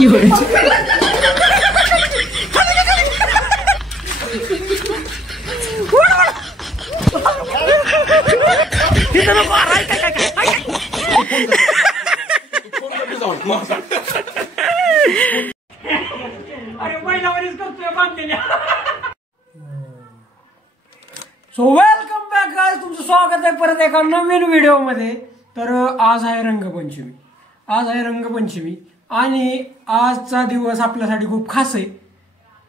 So welcome back guys, तुमचं स्वागत आहे परत एका नवीन व्हिडिओ मध्ये. तर आज आहे रंगपंचमी आणि आजचा दिवस आपल्यासाठी खूप खास आहे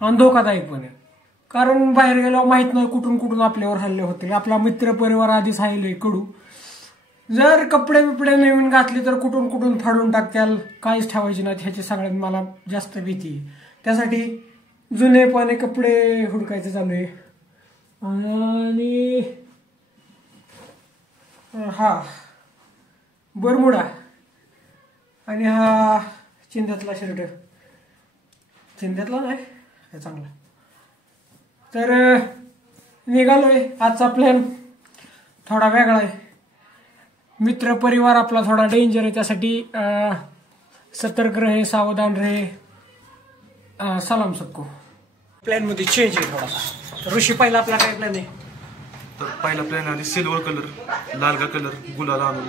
आणि धोकादायक पण आहे. कारण बाहेर गेल्यावर माहित नाही कुठून कुठून आपल्यावर हल्ले होतील. आपला मित्र परिवार आधीच आहे कडू. जर कपडे बिपडे नवीन घातले तर कुठून कुठून फाडून टाकत्याल, काहीच ठेवायचे नाहीत. ह्याची सगळ्यात मला जास्त भीती आहे. त्यासाठी जुनेपणे कपडे हुडकायचे चालू आहे. आणि हा बरमुडा आणि हा चिंध्यातला शर्ट, चिंध्यातला नाही चांगला. तर निघालोय. आजचा प्लॅन थोडा वेगळा आहे. मित्र परिवार आपला थोडा डेंजर आहे, त्यासाठी सतर्क रहे, सावधान रहे, सलाम सबको. प्लॅन मध्ये चेंज आहे थोडासा. ऋषी पहिला आपला काय प्लॅन आहे? तर पहिला प्लॅन आहे सिल्वर कलर, लालगा कलर, गुलाल आणून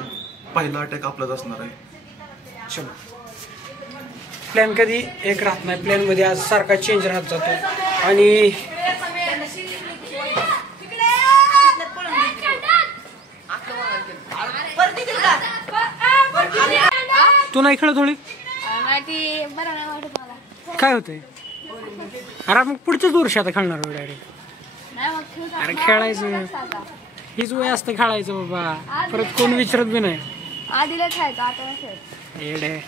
पहिला अटॅक आपलाच असणार आहे. चलो, प्लॅन कधी एक राहत नाही. प्लॅन मध्ये आज सारखा चेंज राहत जातो. आणि तू नाही खेळत थोडी? काय होतंय? अरे मग पुढच्याच वर्षी आता खेळणार डायरेक्ट. अरे खेळायचं, हीच वय असतं खेळायचं बाबा. परत कोण विचारत बी नाही. येडे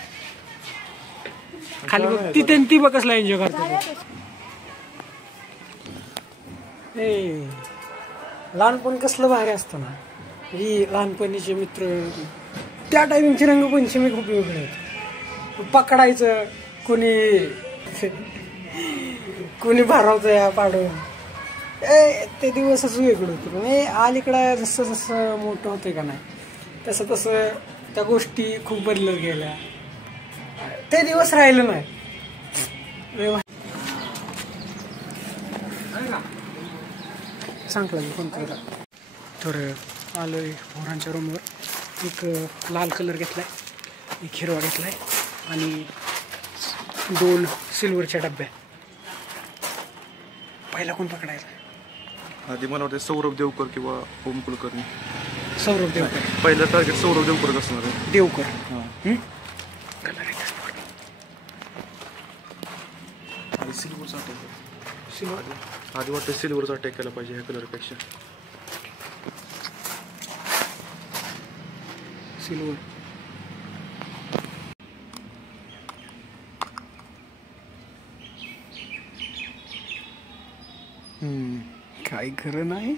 खाली बघ, ती बघ कसला एन्जॉय करतो. लहानपण कसलं भारी असतं ना. ही लहानपणीचे मित्र, त्या टायमिंगची रंगपंचमी खूप वेगळी होती. पकडायचं, कोणी भरवतं या पाडून. ते दिवसच वेगळं होतं. म्हणजे अलीकडं जसं जसं मोठं होतंय का नाही, तसं तसं त्या गोष्टी खूप बदलत गेल्या. ते दिवस राहिलं नाही. सांगलं कोण तुला. तर आलोय पोरांच्या रूमवर. एक लाल कलर घेतलाय, एक हिरवा घेतलाय आणि 2 सिल्वरच्या डब्या. पहिला कोण पकडायचा? आधी मला वाटतं सौरभ देवकर किंवा ओम कुलकर्णी. सौरभ देवकर. पहिलं टार्गेट सौरभ देवकर असणार आहे. देवकर. आणि सिल्वरचा अटॅक. सिल्वर आधी वाटतं सिल्वरचा अटॅक केला पाहिजे ह्या कलरपेक्षा. सिल्वर. काय खरं नाही.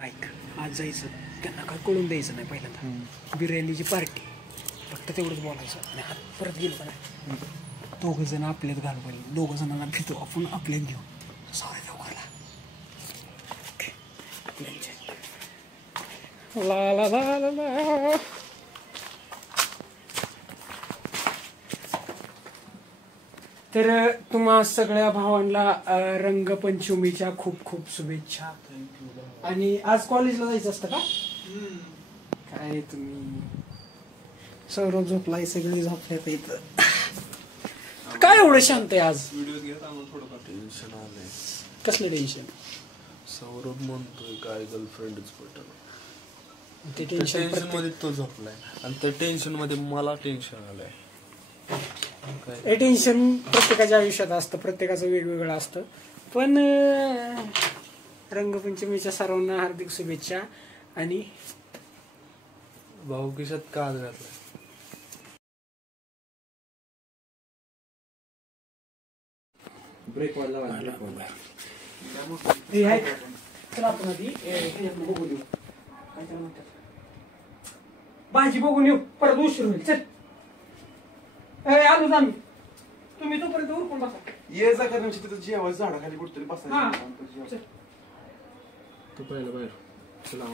ऐक, आज जायचं, त्यांना काय कळून द्यायचं नाही. पहिल्यांदा बिर्याणीची पार्टी, फक्त तेवढंच बोलायचं. आणि हात परत गेलं नाही. 2 जण आपल्यात घालू पाहिजे. 2 जणांना भेटू आपण, आपल्यात घेऊ. सवय लवकरला ला ला ला ला ला. तर तुम्हा सगळ्या भावांना रंगपंचमीच्या खूप खूप शुभेच्छा. आणि आज कॉलेजला जायचं असतं का? काय तुम्ही सौरभ झोपलाय, सगळे झोपल्यात इथं. काय एवढं शांत आहे आज? टेन्शन आलंय. कसलं टेन्शन? सौरभ म्हणतोय काय गर्लफ्रेंडच पटल. ते टेन्शन मध्ये तो झोपलाय आणि त्या टेन्शन मध्ये मला टेन्शन आलंय. हे टेन्शन प्रत्येकाच्या आयुष्यात असतं, प्रत्येकाचं वेगवेगळं असतं. पण रंगपंचमीच्या सर्वांना हार्दिक शुभेच्छा. आणि भाऊ खिशात का घातलाय? ब्रेक वाढला. आपण आधी बघून येऊ, भाजी बघून येऊ, परत उशीर होईल. चल आलोच आम्ही. तुम्ही तोपर्यंत उरकून बसा. ये जा कारण तिथं जेवायचं झाडाखाली कुठतरी बसायचं. तू पहिलं बाहेर चला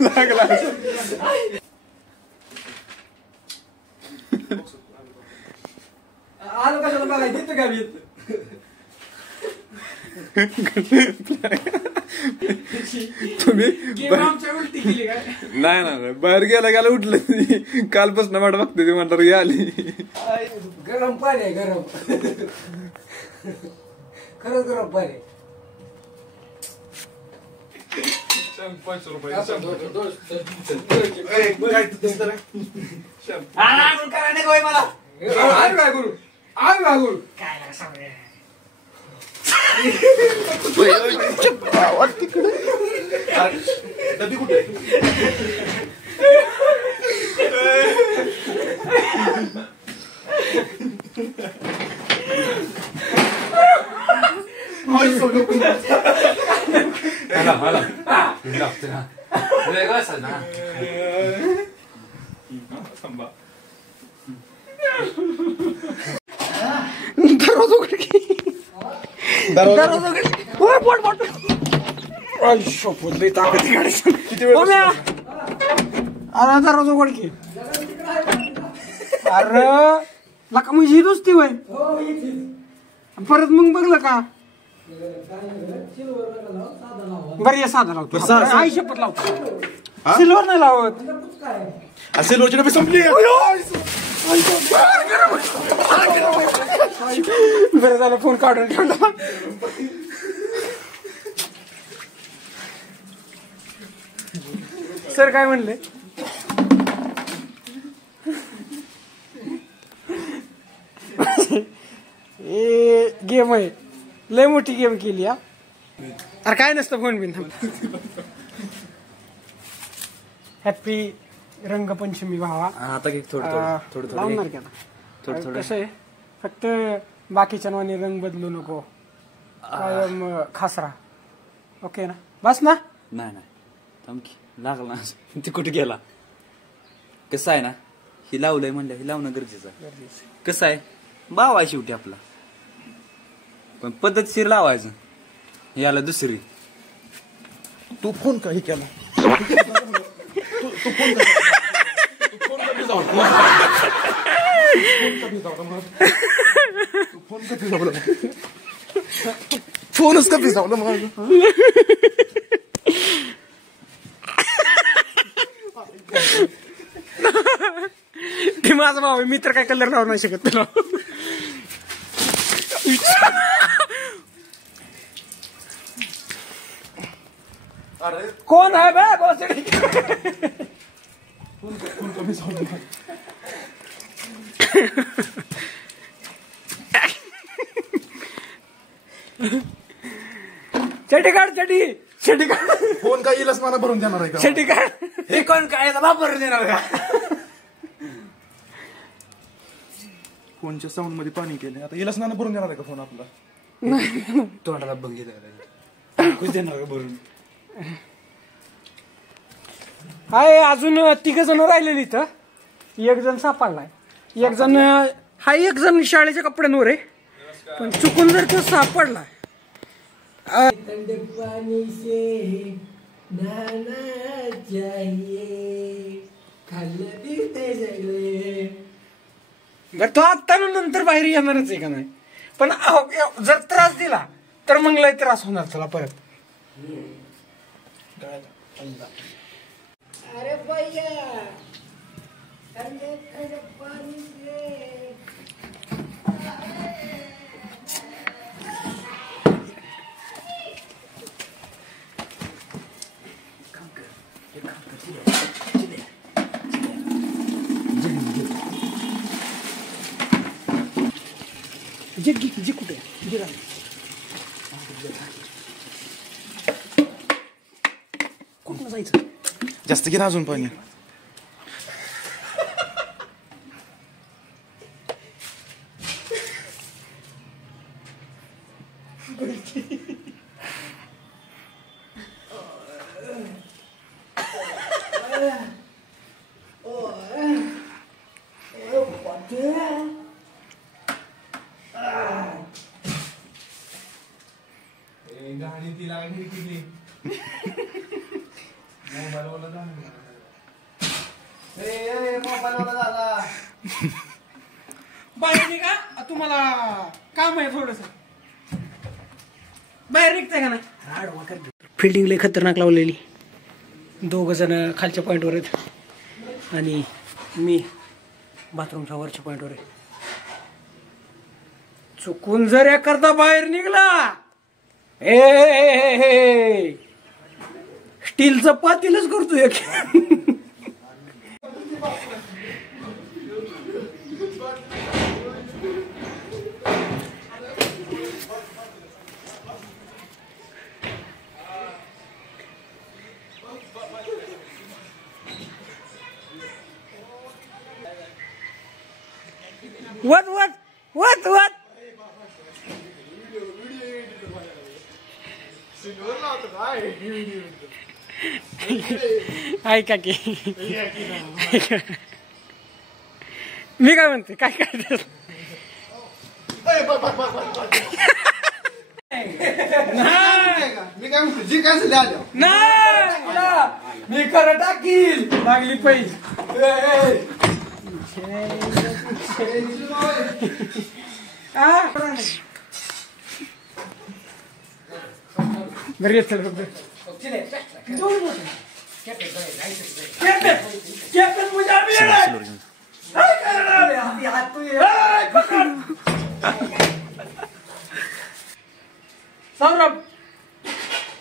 लागला आलो कशाला बघायचं येतं का येत तुम्ही आमच्या उलटी केली काय नाही ना बाहेर गेला उठलं कालपासून वाट बघते ती म्हणणार ही आली गरम पाणी आहे गरम खरंच गरम पाणी काय करू काय सांग नदी कुठे किती वेळ अरे दरवाजा उघड की अरे लका म्हणजे ही दोस्ती होय परत मग बघलं का बरं या साधा लावतो आई शपथ लावतो सिल्वर नाही लावत असेल वरची डबे संपली बरं झालं फोन काढून ठेवला सर काय म्हणले गेम आहे लय मोठी गेम केली हा अरे काय नसतं फोन बिन हॅपी रंगपंचमी भावा आता थोडं लावणार की आता कसं आहे फक्त बाकीच्या नावाने रंग बदलू नको कायम खासरा ओके ना बस ना नाही थमकी लागला ना ते कुठे गेला कसं आहे ना ही लावलंय म्हणलं हे लावणं गरजेचं कसं आहे भाव आहे शेवटी आपला पण पद्धतशीर लावायचं याला दुसरी तू फोन का हे केला फोनच का पिसावला मग ते माझा भाऊ मी तर काय कलर लावू नाही शकत तुला कोण आहे बा चटी काढ चटी काढ फोन काय येईलच मला भरून देणार आहे का चटी काढ हे कोण काय वापर देणार का फोनच्या साऊंड मध्ये पाणी केले आता येईलच नाना भरून देणार आहे का फोन आपला तोंडाला बघितलं देणार का भरून हाय अजून 3 जण राहिलेली इथं 1 जण सापडलाय 1 जण हा 1 जण शाळेच्या कपड्यांवर आहे पण चुकून जर तो सापडला ठंडे पानी से नहाना चाहिए खाल्लं पिते सगळे बरं तो आता नंतर बाहेर येणारच आहे का नाही पण जर त्रास दिला तर मग लय त्रास होणार तुला परत अरे भैया ठंडे ठंडे पानी से जे कुठे कुठं जायचं जास्त घे ना अजून पाणी बाहेर निघा, तुम्हाला काम आहे थोडस. बाहेर निघताय का नाही? फिल्डिंग लय खतरनाक लावलेली. 2 जण खालच्या पॉईंटवर आहेत आणि मी बाथरूमच्या वरच्या पॉईंटवर आहे. चुकून जर एखादा बाहेर निघला, ए स्टीलचं पातीलच करतोय. what? ऐका की मी काय म्हणते, काय काय मी खरं टाकील लागली पैसे. घरी चल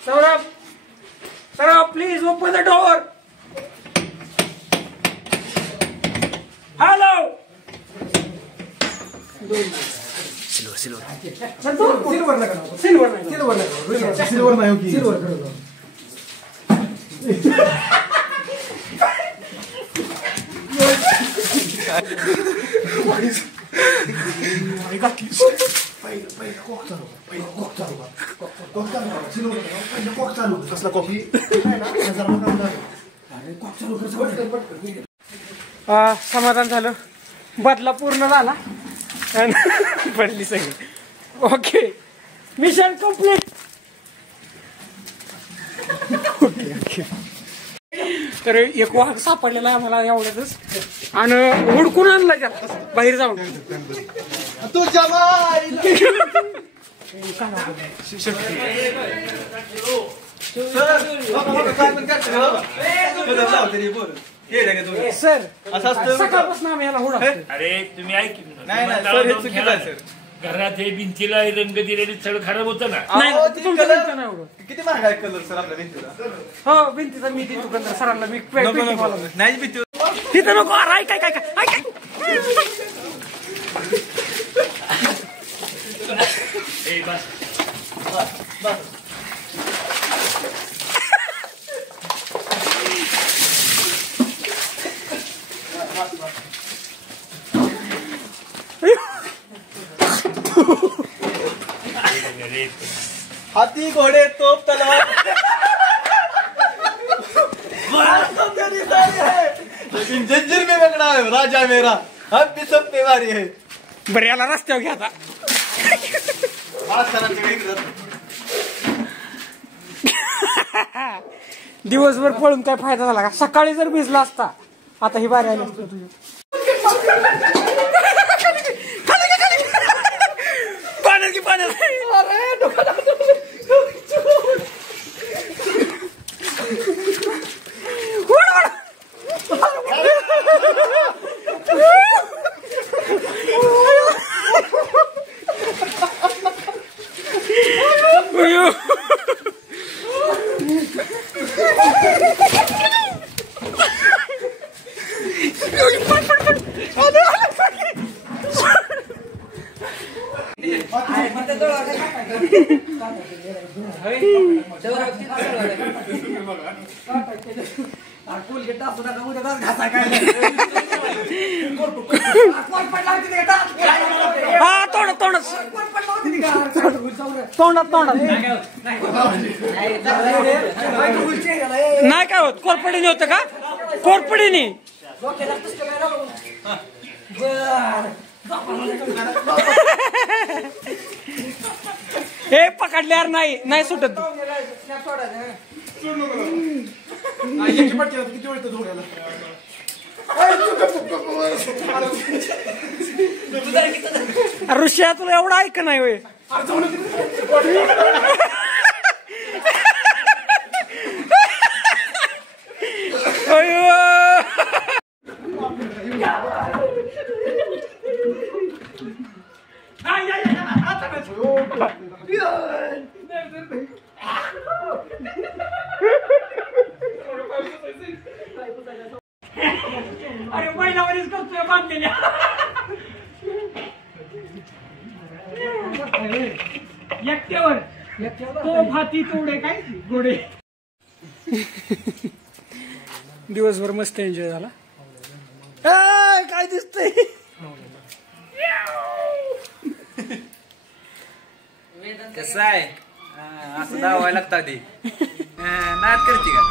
Saurabh please open the door. Hello silver नाही. समाधान झालं, बदला पूर्ण झाला पडली सगळी. Okay, mission complete. ओके तर एक वाघ सापडलेला आहे आम्हाला एवढ्यातच, आणि हुडकून आणला त्याला बाहेर जाऊन. सर सकाळपासून आम्ही याला हुडा. अरे तुम्ही ऐक, घरात हे भिंतीला रंग दिलेली चढ खराब होतं ना. किती महाग आहे कलर सर आपल्या भिंतीला? हो भिंतीचा मी देतो दुकानदार सरांना. मी नाही भिंती तिथं नको. काय काय काय काय हाथी घोड़े तोप तलवार लेकिन जंजीर में बंगना है राजा मेरा, हम भी सब तेवारी है. बरं याला रस्त्यावर घ्या आता. दिवसभर पळून काय फायदा झाला का? सकाळी जर भिजला असता आता ही बारी आली असती तुझी. पाण्यात की पाण्यात. तोंडात नाही काय होत. कोरपडीने होतं का? कोरपडीने हे पकडल्यावर नाही सुटत. ऋषा तुला एवढं ऐक नाही होय. अरे महिलावरीच करतोय बांधलेल्या एकट्यावर तो भाती तोडे काय गोडे. दिवसभर मस्त एन्जॉय झाला. काय दिसतंय कसं आहे असं धावायला लागतं आधी नाद करते का